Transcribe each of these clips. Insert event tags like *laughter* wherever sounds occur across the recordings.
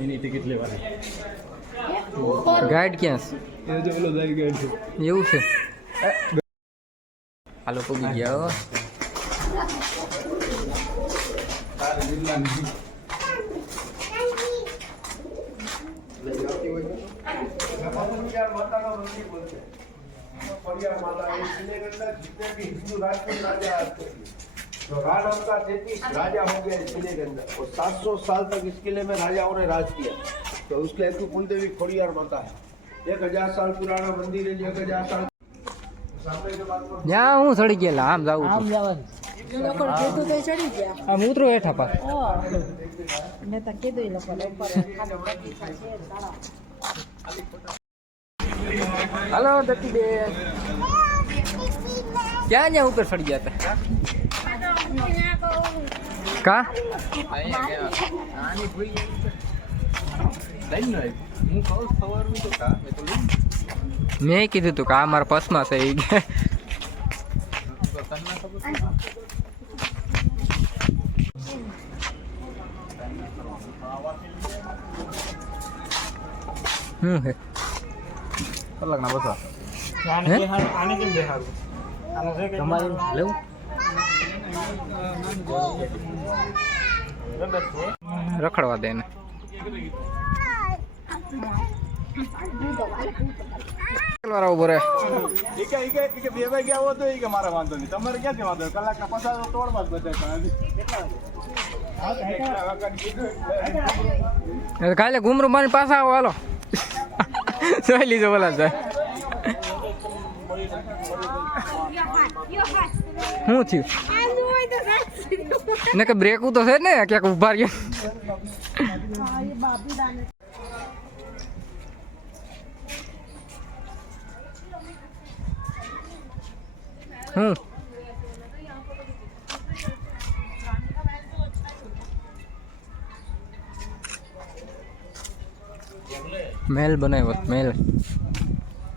એની ticket લેવાની. Guide ક્યાં છે? એ જો પેલો જાય ગાઈડ છે? એવું છે હાલો બી ગયા હો. तो राणा का तैतीस राजा हो गया इस किले के अंदर और 700 साल तक इस किले में राजाओं ने राज किया तो उसके हेतु कुलदेवी खोड़ियार माता है एक हजार साल पुराना मंदिर है एक हजार साल सामने के बाद में ત્યાં હું ચડી ગયેલા આમ જાવું આમ છું જવાનું એ લોકો કીધું તો ચડી ગયા આમ ઉતરો હેઠા પા ઓ મેં તો કીધું એ લોકોને ઉપર ખાલી બગીચા છે સારા હાલો દત્તી બેન ક્યાં જ્યાં ઉપર ચડી ગયા હતા કા? હું કહું સવારનું તો કા મેં તો લઈ મેં કીધું તું કે આ મારા પર્સમાં છે એ કે તો તને ના તમારે લેવું? રખડવા દે ને વાળા ઊભો રહે. બે ભાઈ ગયા તો ઈ કે મારે વાંધો નહીં. તમારે ક્યાંથી વાંધો? પસાર તોડવા જ બધા એટલે એ કાલે ઘુમરું મારી પાસે આવો હાલો. જોઈ લીધો બોલા જાય શું થયું? ને કે બ્રેક તો છે ને, ક્યાંક ઊભા રહ્યો. હમ. મેલ બનાવ્યો, મેલ.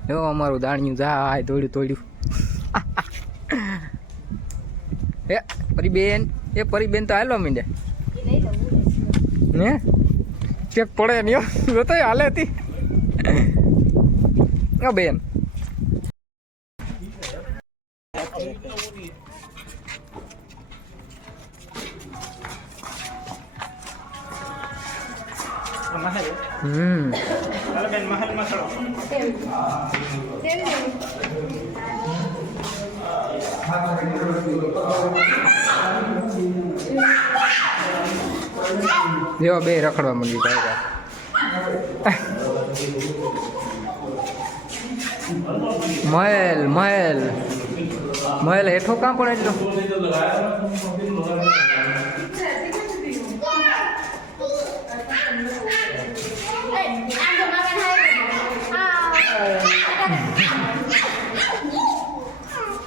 એવો અમારું દાણિયું જાય તોડ્યું. દોડ્યું એ પરીબેન એ પરીબેન તો હાલવા માંડે. ને ચેક પડે નહીં હો. *laughs* જોતો હાલે હતી. *laughs* બેન. હમ. જો બે રખડવા માંડી જાય મહેલ મહેલ. મહેલ હેઠો કાં પણ એટલો?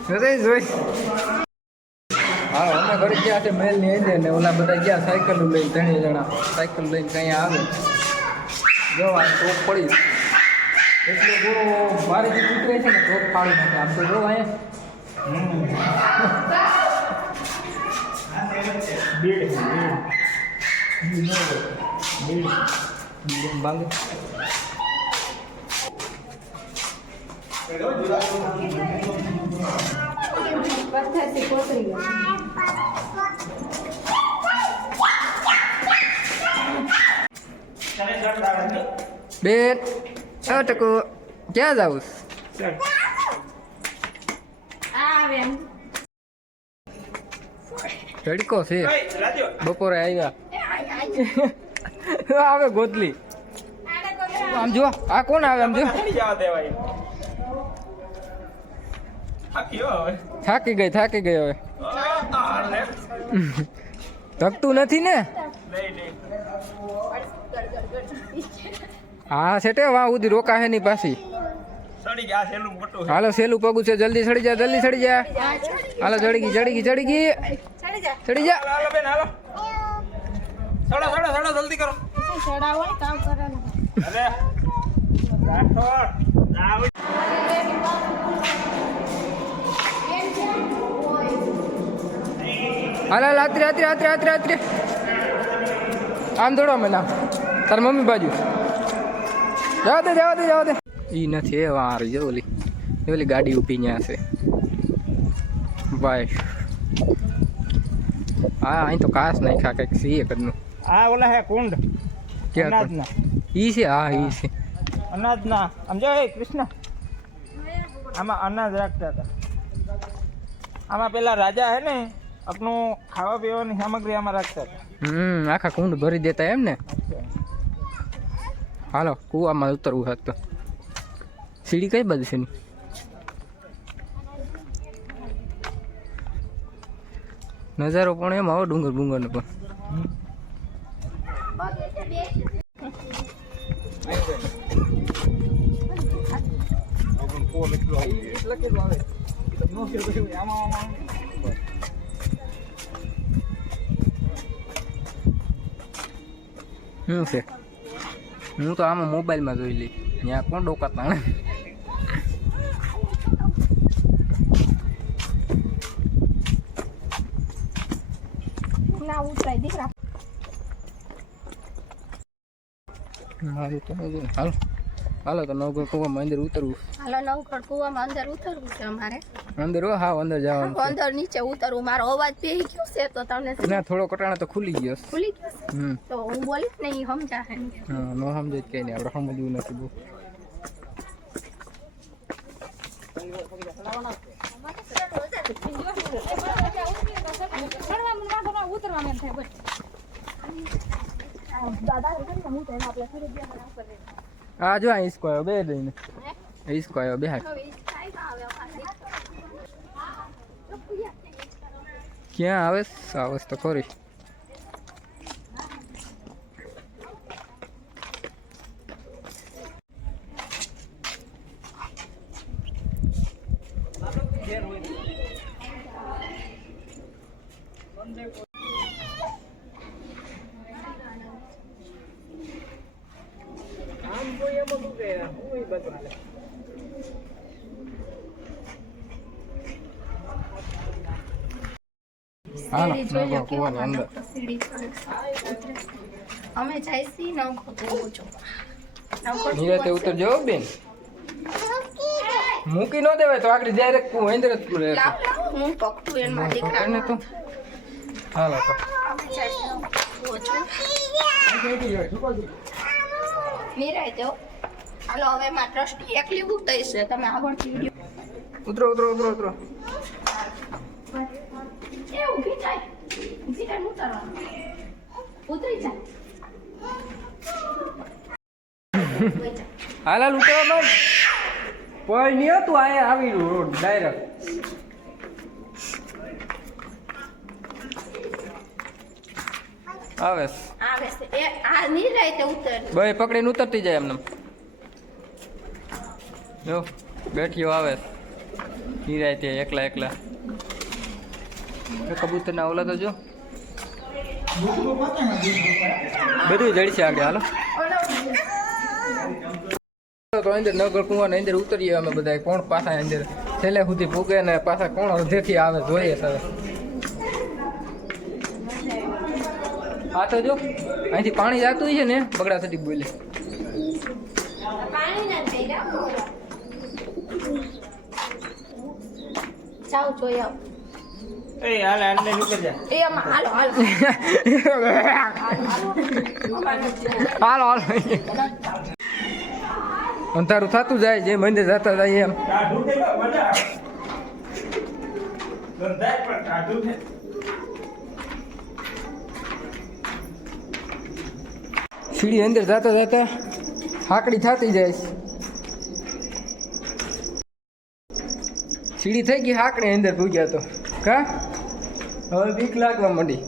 જોઈ જોઈ હા અમે ઘરે ગયા છે મહેલની અંદર ને ઓલા બધા ગયા સાયકલ લઈને ત્રણેય જણા સાયકલ લઈને કઈ આવે. જો આ પડી. એટલો ગોળો મારે જે ઉતરે છે ને નાખે. આમ તો જો અહીંયા. બાંગે પથ્થરથી કોતરી બેન આ ટકો. ક્યાં એમ તડકો છે. બપોરે આવ્યા *laughs* આવે ગોતલી. આમ જો આ કોણ આવે આમ જો થાકી ગઈ થાકી ગઈ હવે. થકતું નથી ને? હા સેટે વાહ સુધી રોકા હે ની પાછી હાલો સેલું પગું છે જલ્દી ચડી જા જલ્દી ચડી જા. હાલો ચડી ગઈ ચડી ગઈ ચડી ગઈ. ચડી જા. ચડી જા ચડાવો ને કામ કરવાનું હાલો હાલ, રાત્રે રાત્રે રાત્રે રાત્રે રાત્રે આમ દોડો મને આમ તાર મમ્મી બાજુ. જવા દે જવા દે જવા દે. એ નથી એ વાર જો ઓલી ઓલી ગાડી ઊભી ત્યાં છે. ભાઈ. હા અહીં તો કાસ નાખ્યા કંઈક સી કદનું આ ઓલા હે કુંડ. ક્યાં અનાજના. ઈ છે હા ઈ છે. અનાજના. સમજો એ કૃષ્ણ. આમાં અનાજ રાખતા હતા. આમાં પેલા રાજા હે ને આપનું ખાવા પીવાની સામગ્રી આમાં રાખતા હમ આખા કુંડ ભરી દેતા એમ ને હાલો કૂવામાં ઉતરવું હતું તો. સીડી કઈ બાજુ છે નજારો પણ એમ આવો ડુંગર ડુંગરનો પણ. શું છે? હું તો આમાં મોબાઈલમાં જોઈ લઈ ત્યાં કોણ ડોકાતા ને ઉતરાય દીકરા. તો હાલો. હાલો તો નવગઢ કુવામાં અંદર ઉતરવું. હાલો નવગઢ કુવામાં અંદર ઉતરવું છે અમારે. અંદર હો હા અંદર જવાનું. અંદર નીચે ઉતરવું મારો અવાજ પે ગયો છે તો તમને ના થોડો કટાણા તો ખુલી ગયો. ખુલી ગયો છે? હમ. તો હું બોલીશ ને એ સમજાશે નહીં હા નો સમજે કે નહીં આપણે સમજવું નથી બહુ. આ જો આ ઈસ્કો આવ્યો બે દઈને ઈસ્કો આવ્યો બે હાથ ક્યાં આવે? આવે તો ખરી હાલો સીડી જોઈ લો નવગઢ કુવાની અંદર કેવો સીડી ઉતરે. અમે જઈશી નવખડ કૂવો જોવા. નવખડ નિરાતે ઉતર જો બેન. મૂકી ન દેવાય તો આગળ ડાયરેક્ટ હું અંદર જ પૂરે હું પકડું એમાં દીકરા પકડને તો. હાલો તો. નિરાંતે હો. હાલો હવે માં ટ્રસ્ટી એકલી ઉતરી છે. તમે આગળ વીડિયો ઉતરો ઉતરો ઉતરો ઉતરો. એ ઊભી થાય. ઊભી થાય ઉતરવાનું. ઉતરી જાય ઉતરી જા. હાલ ઉતરો બસ કોઈ નહીં હતું આ આવી રોડ ડાયરેક્ટ આવે. ભાઈ પકડીને ઉતરતી જાય એમને. જો બેઠીઓ આવે. નિરાયતે એકલા એકલા. એ કબૂતરના ઓલા તો જો. બધું જડશે આગળ હાલો. તો અંદર નગર કુવાની અંદર ઉતરીએ અમે બધા કોણ પાછા અંદર છેલ્લે સુધી પૂગે ને પાછા કોણ અડધેથી આવે જોઈએ સર. આ તો જો અહીંથી પાણી જતું છે ને બગડા સુધી બોલે. પાણી ના થઈ જાઓ જોઈ આવો. એ હાલ હાલ નીકળ જા. એ *laughs* હાલો હાલો. હાલો હાલો. અંધારું થતું જાય, જે મંદિર જતા જાય એમ. સીડી અંદર જતા જતા હાકડી થતી જાય. સીડી થઈ ગઈ, હાકડી અંદર પૂગ્યા તો. કા? હવે બીક લાગવા માંડી.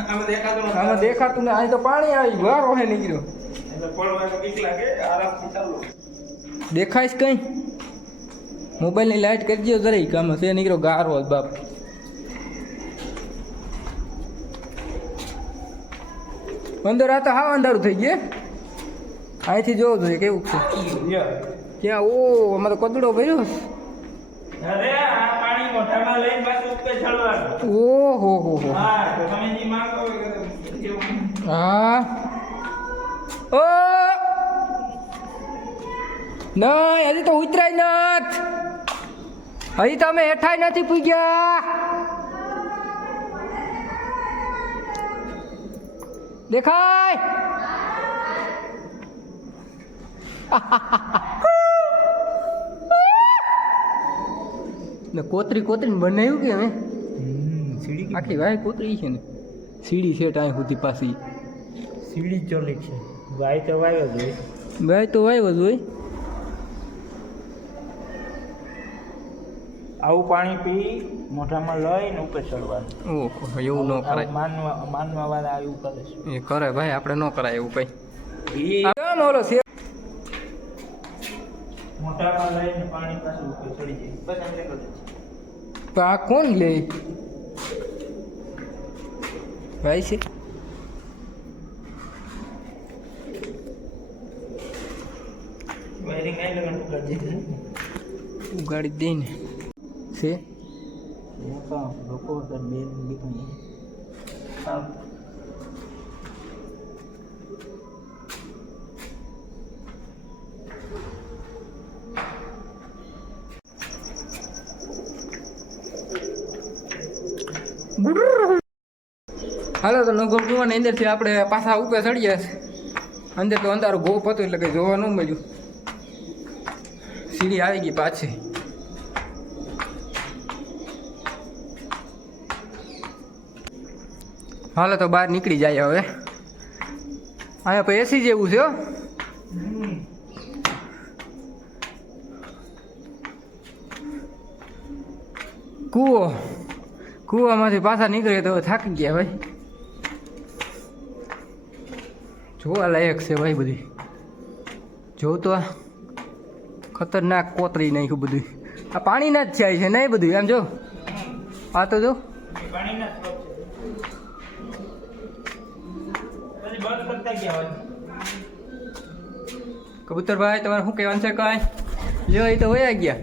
આમાં દેખાતું ને અહીં તો પાણી આવી ગયું વારો નીકળ્યો. એટલે પડવામાં બીક લાગે, આરામ ચાલો દેખાય કંઈ? મોબાઈલની લાઇટ કરી દો જરાય આમાં છે નીકળો ગારો જ બાપ. અંદર આ તો હા અંધારું થઈ ગયે અહીંથી જોવું જોઈએ કેવું છે? ક્યાં? ઓ અમારો કદડો ભર્યો ઓહો હો હો. હા. ઓ! નહીં હજી તો ઉતરાય નથ. હજી તમે હેઠાય નથી પૂગ્યા દેખાય? ને કોતરી કોતરીને બનાવ્યું કે હવે? આખી વાય કોતરી છે ને. સીડી છે ટાઈ સુધી પાછી. સીડી ચોલી છે. વાય તો વાય જ હોય વાય તો વાય જ હોય આવું પાણી પી મોઢામાં લઈને ઉપર ચડવાનું. ઓહો એવું ન કરાય. માનવા માનવા વાળા એવું કરે છે. એ કરે ભાઈ આપણે ન કરાય એવું આમ ઓલો મોઢામાં લઈને પાણી પાછું ઉપર ચડી જાય. બસ એમ કરે છે. આ કોણ લે? ભાઈ છે. ઉગાડી દે ને. છે? હાલો તો નગર કુવાની અંદરથી આપણે પાછા ઉપર ચડી ગયા અંદર તો અંધારું ગોપ હતું એટલે કંઈ જોવા ન મળ્યું. સીડી આવી ગઈ પાછી. હાલો તો બહાર નીકળી જાય હવે. અહીંયા પછી એસી જેવું છે કૂવો. કૂવામાંથી પાછા નીકળીએ તો થાકી ગયા ભાઈ. જોવા લાયક છે ભાઈ બધી. જો તો ખતરનાક કોતરી નાખ્યું બધું. આ પાણીના જ જાય છે નહીં બધું, એમ જો? આ તો જો. કબૂતરભાઈ, તમારે શું કહેવાનું છે કાંઈ? લ્યો એ તો વયા ગયા.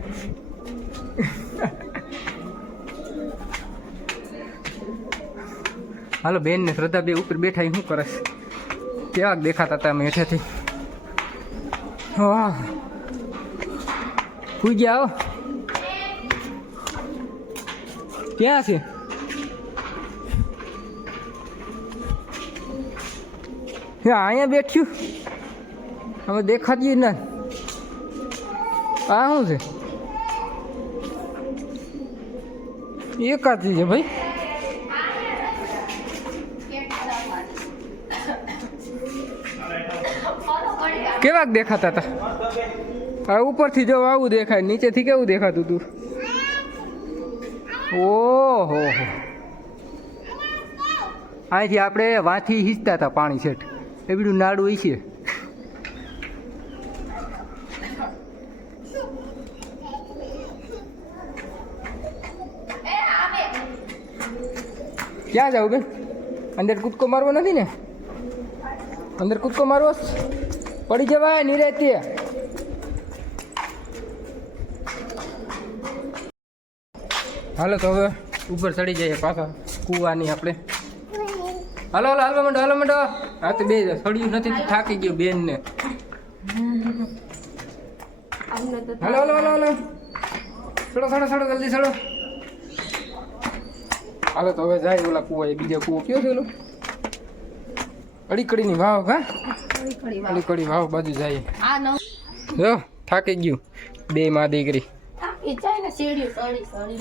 હાલો, બેન ને શ્રદ્ધા બે ઉપર બેઠા શું કરે કેવા દેખાતા હતા અમે હેઠેથી? વાહ. સુઈ ગયા ક્યાં છે? અહીંયા બેઠ્યું. હવે દેખાતી ના આ શું છે? એકાદી છે ભાઈ. કેવાક દેખાતા હતા આ ઉપરથી જો આવું દેખાય, નીચેથી કેવું દેખાતું હતું ઓહો. અહીંથી આપણે વાંચી હિંચતા હતા પાણી છેટ એ બધું નાડું છે. ક્યાં જાવ બેન? અંદર કૂદકો મારવો નથી ને? અંદર કૂદકો મારવો પડી જવાય નિરાતે હાલો તો હવે ઉપર ચડી જઈએ પાછા કૂવાની આપણે. હાલો હાલો, હાલવા માંડો હાલવા માંડો. હા તો બે સડ્યું નથી, થાકી ગયું બેન ને હાલો હાલો હાલો હાલો. સડો સડો સડો, જલ્દી સડો. હાલો, તો હવે જાય ઓલા કૂવા બીજા કૂવો કયો છે અડીકડીની વાવ, હા? અડીકડી વાવ, બાજુ જાય. જો, થાકી ગયું. બે માં દીકરી એ જાય ને સીડી સડી સડી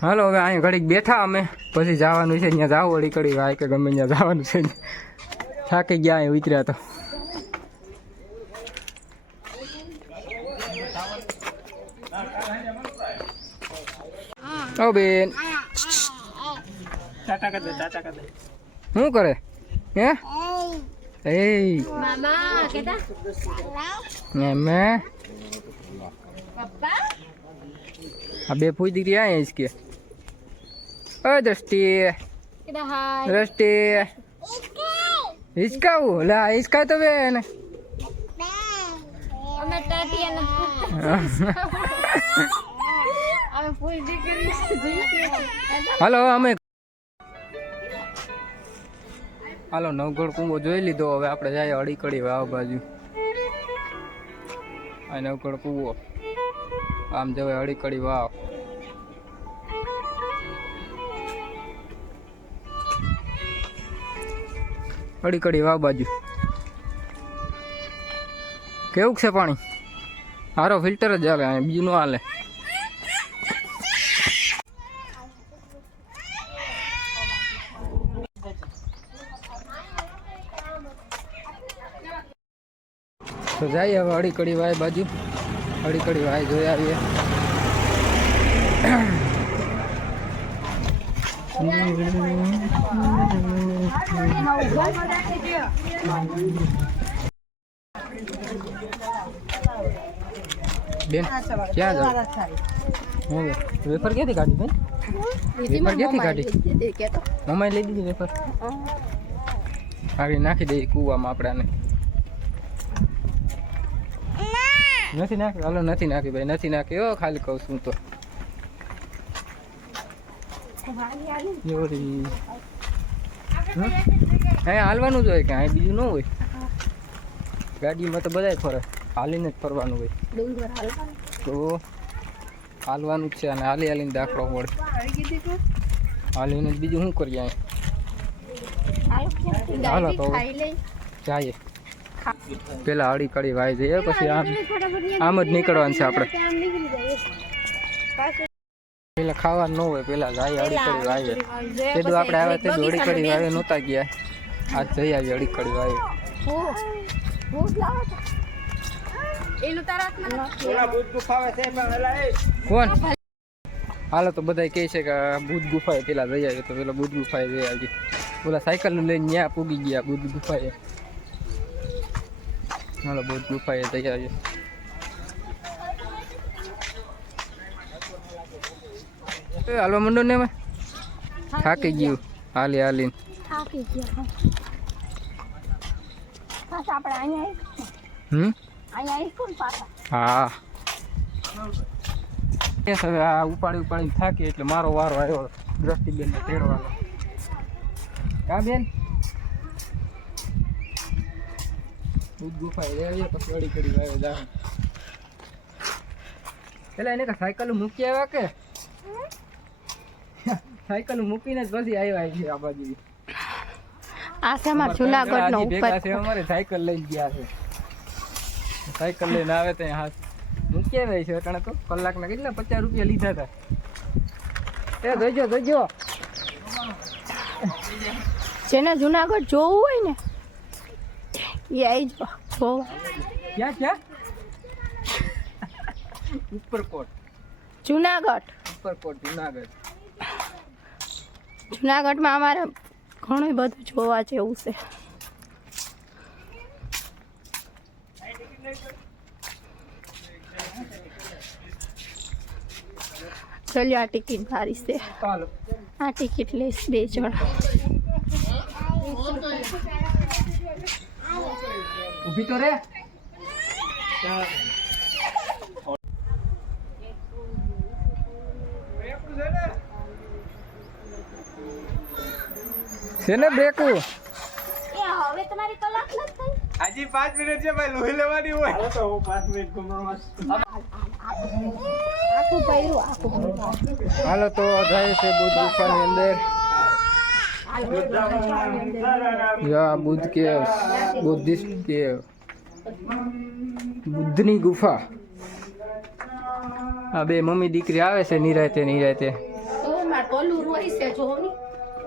હાલો હવે અહીંયા ઘડીક બેઠા અમે. પછી જવાનું છે ત્યાં જાવ વળી કડી વાય કે ગમે ત્યાં જવાનું છે. થાકી ગયા અહીં ઉતર્યા તો. ઓ બેન. શું કરે હે એ મામા કેતા મે? પપ્પા? આ બે ફૂઈ દીકરી આયા છે કે ઓ દ્રષ્ટિ. દ્રષ્ટિ. હિચકાવું? લા હિચકા તો બેન *laughs* હાલો અમે હાલો નવગઢ કુંભો જોઈ લીધો. હવે આપણે જઈએ અડીકડી વાવ બાજુ. આ નવગઢ કુંભો આમ જવાય અડીકડી વાવ. અડીકડી વાવ બાજુ. કેવું છે પાણી? હારો ફિલ્ટર જ અહીં બીજું ન હાલે. તો જઈએ હવે અડીકડી વાય બાજુ. અડીકડી વાય જોઈ આવીએ. બેન ક્યાં જાવ હું વેફર ક્યાંથી કાઢી બેન? વેફર ક્યાંથી કાઢી? મમ્માએ લઈ દીધી વેફર? આવી નાખી દઈએ કૂવામાં આપણાને. નથી નાખી હાલો નથી નાખી ભાઈ નથી નાખી. હો ખાલી કહું છું તો. અહીંયા હાલવાનું જ હોય કે અહીં બીજું ન હોય. ગાડીમાં તો બધાય ફરે, હાલીને જ ફરવાનું હોય. તો હાલવાનું જ છે અને હાલી હાલીને દાખલો પડે હાલીને જ બીજું શું કરીએ અહીં? હાલો તો. જઈએ. પેલા હળી કડી વાય જઈએ, પછી આમ આમ જ નીકળવાનું છે આપણે. પેલા ખાવાનું ન હોય પેલા જાય હળી કડી વાય દો આપણે આવ્યા તે હળી કડી વાય નહોતા ગયા. આજ જઈ આવી હળી કડી વાય પેલા ભૂત ગુફાવે છે પણ એલા એ. કોણ? હાલો તો બધા કહે છે કે બુધ ગુફાએ પેલા જઈ આવ્યો તો પેલા બુધ ગુફાએ જઈ આવી. પેલા સાયકલ લઈને ત્યાં પૂગી ગયા બુધ ગુફાએ. હાલો બુધ ગુફાએ જઈ આવીએ હાલવા મંડો ને એમાં? થાકી ગયું. હાલી હાલીને. થાકી ગયા આપણે અહીંયા હમ? અહીંયા હા. હવે આ ઉપાડી ઉપાડી થાકી એટલે મારો વારો આવ્યો દ્રષ્ટિબેન ને તેડવાનો. કા બેન? દૂધ ગુફાએ આવીએ પછી અડી કડી વાવે જા એને કે સાયકલ મૂકી આવ્યા કે? સાયકલ મૂકીને જ પછી આવ્યા છે આ બાજુ. આ છે અમારા જુનાગઢનો આજે ભેગા છે અમારે સાયકલ લઈ ગયા છે. સાયકલ લઈને આવે તો હાથ મૂકી રહી છે અટાણે તો કલાકના કેટલા પચાસ રૂપિયા લીધા હતા. એ જોજો જોજો. જેને જુનાગઢ જોવું હોય ને એ આવી જો જોવા ક્યાં ક્યાં ઉપરકોટ. જુનાગઢ. ઉપરકોટ જુનાગઢ. જુનાગઢમાં અમારે ઘણું બધું જોવા જેવું છે. ચલ્યો આ ટિકિટ ભારી છે. આ ટિકિટ લઈશ બે જણ. ઊભી તો રે. છે ને બ્રેકું હવે તમારી કલાક નથી હજી પાંચ મિનિટ છે ભાઈ લોહી લેવાની હોય. હાલો તો હું 5 મિનિટ પહેર્યું હાલો તો જાય છે બુદ્ધ ગુફાની અંદર. યા બુદ્ધ કે બુદ્ધિસ્ટ કે બુદ્ધની ગુફા. આ બે મમ્મી દીકરી આવે છે નિરાતે નિરાતે તો માર કોલું રોઈ છે જો ની.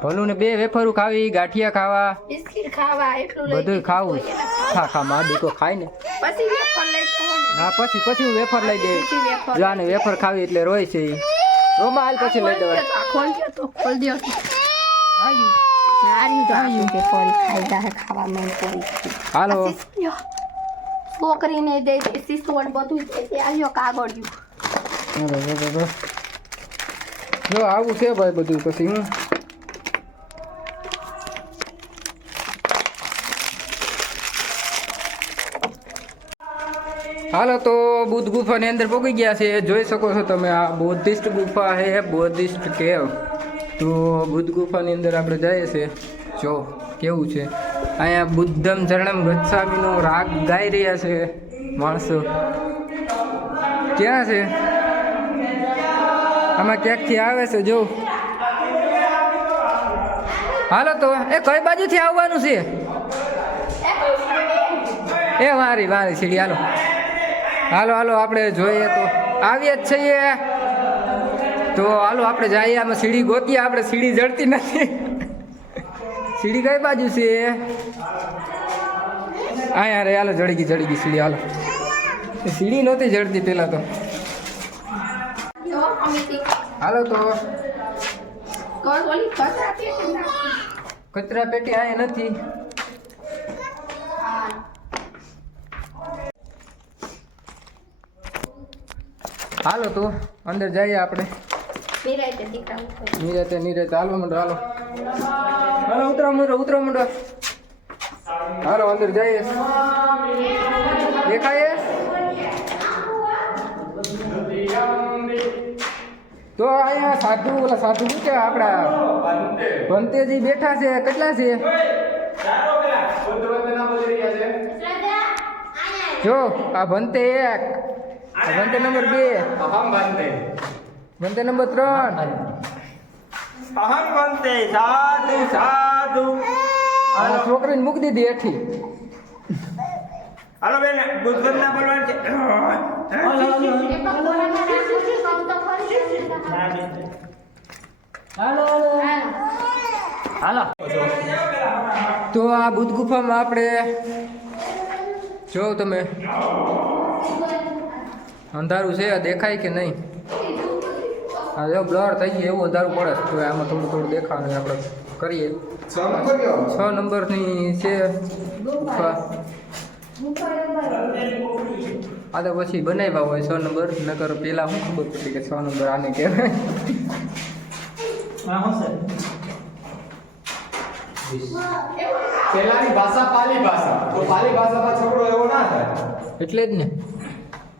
ભલું ને બે વેફરું ખાવી ગાંઠિયા ખાવા. બિસ્કિટ ખાવા એટલું બધું ખાવું. ખા ખા માં દીકો ખાય ને. પછી વેફર લઈ હા પછી પછી વેફર લઈ દે. બીજી વેફર ખાવી એટલે રોય છે. રોમા હાલ પછી લઈ દેવા ખોલ દે તો ખોલ દે આયુ. સારી તો કે કોરી ખાઈ જા ખાવા મન કોરી. હાલો. છોકરીને દે દે બધું દે આવ્યો કાગળિયું. જો આવું છે ભાઈ બધું પછી હું હાલો તો બુદ્ધ ગુફાની અંદર પહોંચી ગયા છે. જોઈ શકો છો તમે આ બૌદ્ધિસ્ટ ગુફા છે બૌદ્ધિસ્ટ કેવ. તો બુદ્ધ ગુફાની અંદર આપણે જઈએ છે. જો, કેવું છે? અહીંયા બુદ્ધમ ચરણમ ગચ્છામીનો રાગ ગાઈ રહ્યા છે માણસો. ક્યાં છે? આમાં ક્યાંકથી આવે છે? જો. હાલો તો, એ કઈ બાજુથી આવવાનું છે? એ વારી વારી, સીડી, હાલો. હાલો હાલો આપણે જોઈએ તો આવીએ જ છીએ. તો હાલો આપણે જઈએ આમાં સીડી ગોતીએ આપણે સીડી જડતી નથી. સીડી કઈ બાજુ છે? અહીંયા રે હાલો જડી ગઈ જડી ગઈ સીડી હાલો. સીડી નહોતી જડતી પહેલાં તો. હાલો તો. કચરા પેટી અહીંયા નથી. હાલો તો અંદર જઈએ આપણે. નિરાંતે નિરાતે હાલો મંડો હાલો. હાલો ઉતરો મંડો ઉતરો મંડો હાલો અંદર જઈએ. દેખાય તો અહીંયા સાધુ ઓલા સાધુ શું કે આપણા? ભંતેજી બેઠા છે કેટલા છે? જો આ ભંતે એક. ભંતે નંબર બે. ભંતે નંબર ત્રણ. અહમ વંતે સાધુ સાધુ. આ છોકરીને મૂકી દીધી હેઠી હાલો બેન ગુજબંધના બોલવાનું છે. ના બેન. તો આ બુદ્ધ ગુફામાં આપણે જો તમે અંધારું છે આ દેખાય કે નહીં? હા જો બ્લર થઈ ગયું એવું અંધારું પડે તો આમાં થોડું થોડું દેખાવાનું આપણે. કરીએ. છ નંબરની છે. આ તો પછી બનાવ્યા હોય છ નંબર નકર પેલા શું ખબર પડી કે છ નંબર આને કહેવાય. હા, પેલાની ભાષા પાલી ભાષા. તો પાલી ભાષામાં છોકરો એવો ના થાય. એટલે જ ને.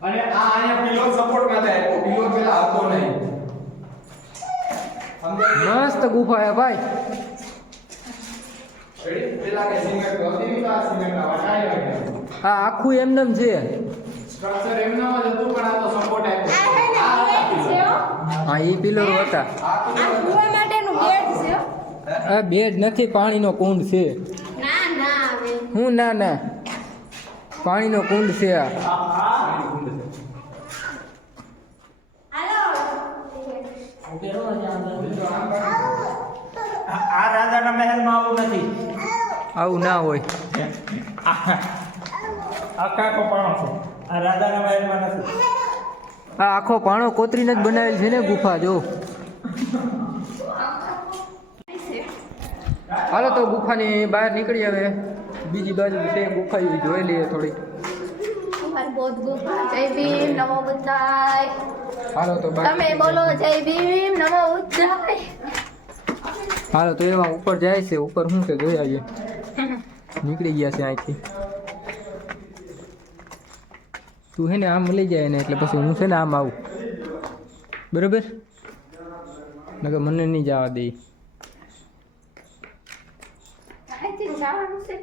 અને આ અહીંયા પિલો સપોર્ટ માટે આપ્યો. પિલો પેલા હતો નહીં. મસ્ત ગુફા હે ભાઈ. આ આખું એમનેમ છે. સ્ટ્રક્ચર એમનામ જ હતું પણ આ તો સપોર્ટ આપ્યો. હા એ પિલરો હતા. આ કૂવા માટેનું બેડ છે હો. આ નથી પાણીનો કુંડ છે. ના ના હું ના ના. પાણીનો કુંડ છે આ આ રાજાના મહેલમાં આવું નથી. આવું ના હોય. આખો પાણો છે. આ રાજાના મહેલમાં નથી. આ આખો પાણો કોતરીને જ બનાવેલ છે ને ગુફા જો. હાલો તો ગુફાની બહાર નીકળી હવે. બીજી બાજુ છે ગુફા એવી જોઈ લઈએ થોડી બહુ ગુફા. જય ભીમ નમો બુદ્ધાય. હાલો તો તમે બોલો જય. ભીમ નમો ઉદ્ધાય હાલો તો એમાં ઉપર જાય છે ઉપર શું છે જોઈ આવીએ. નીકળી ગયા છે અહીંથી. તું હે ને આમ લઈ જાય ને એટલે પછી હું છે ને આમ આવું. બરોબર? નકર મને નહીં જવા દે.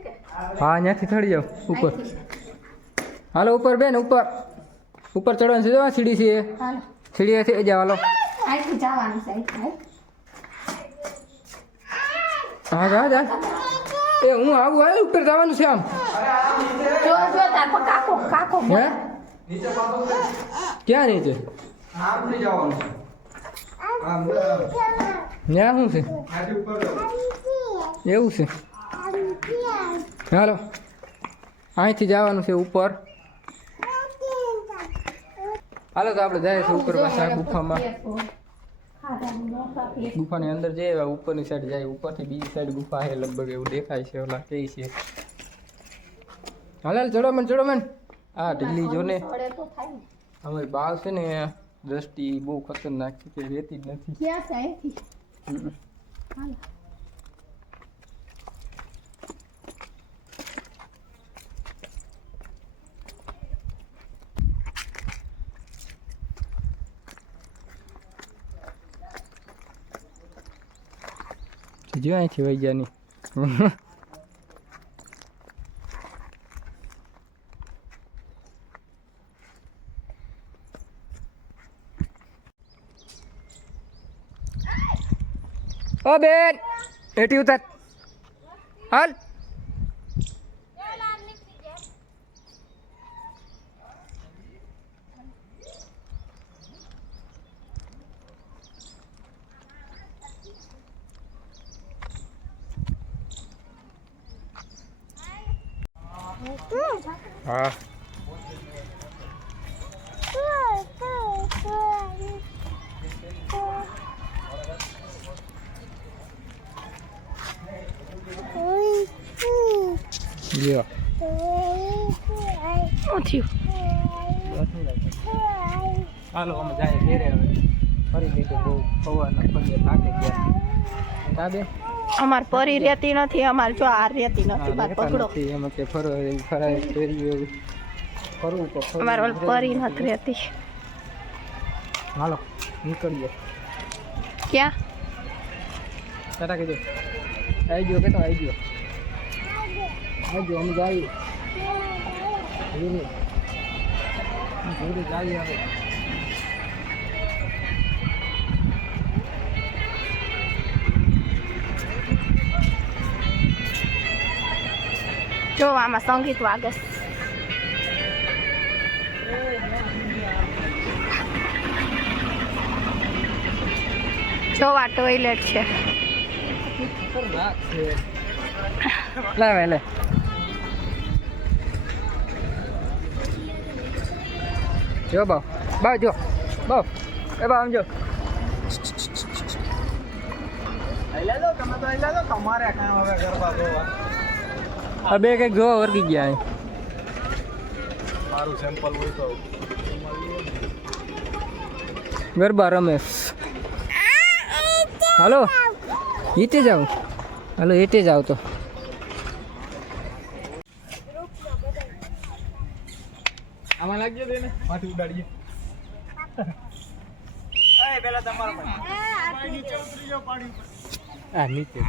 કે? હા અહીંયાથી ચડી જાઓ ઉપર. હાલો ઉપર બેન ઉપર. ઉપર ચડવાનું છે જો સીડી છે હાલો. સીડીએથી જવાનું છે હા જા જા. એ હું આવું હાલ ઉપર જવાનું છે આમ. જો જો તાર પર કાકો કાકો હે? ક્યાં નીચે? આમ નહીં જવાનું છે. આમ. ત્યાં શું છે. એવું છે. હાલો. અહીંથી જવાનું છે ઉપર. હાલો તો આપણે જાય છે ઉપર પાછા ગુફામાં. ગુફાની અંદર જઈએ ઉપરની સાઈડ જાય ઉપરથી બીજી સાઈડ ગુફા છે લગભગ એવું દેખાય છે ઓલા કે છે. હાલ હાલ ચડો મન ચડો મન. હા ઢીલી જો ને. અમારી બાવ છે ને દ્રષ્ટિ બહુ ખતરનાક છે કે રહેતી જ નથી. ક્યાં છે જો અહીંથી વહી ગયા નહીં ઓ બેન એટી ઉતર હાલ લ્યો. શું થયું? હાલો અમે જાય ઘેરે હવે. ફરી લીધું બહુ ખવાના પગે થાકી ગયા. દાદે અમાર પરી રહેતી નથી અમાર જો આ રહેતી નથી બાર પકડો. એમાં કે ફરો ફરાય ફેરી એવું. ફરવું તો. અમાર ઓલ પરી નથી રહેતી. હાલો નીકળીએ. ક્યાં? ટાટા કીધું. આવી ગયો કે તો આવી ગયો? આવી અમે જઈએ ઘરે ઘરે જઈએ હવે જો આમાં સંગીત વાગે જોવા ટોયલેટ છે. *laughs* લાવે લે. જો બાવ બાવ જો બાવ એ બાવ આમ જો આ બે કંઈક જોવા વર્ગી ગયા અહીં. ગરબા રમેશ હાલો ઈટે જાવ હાલો ઈટે જાવ તો લાગજો તેને. માથું ઉડાડીએ. એ પેલા તમારો આ નીચે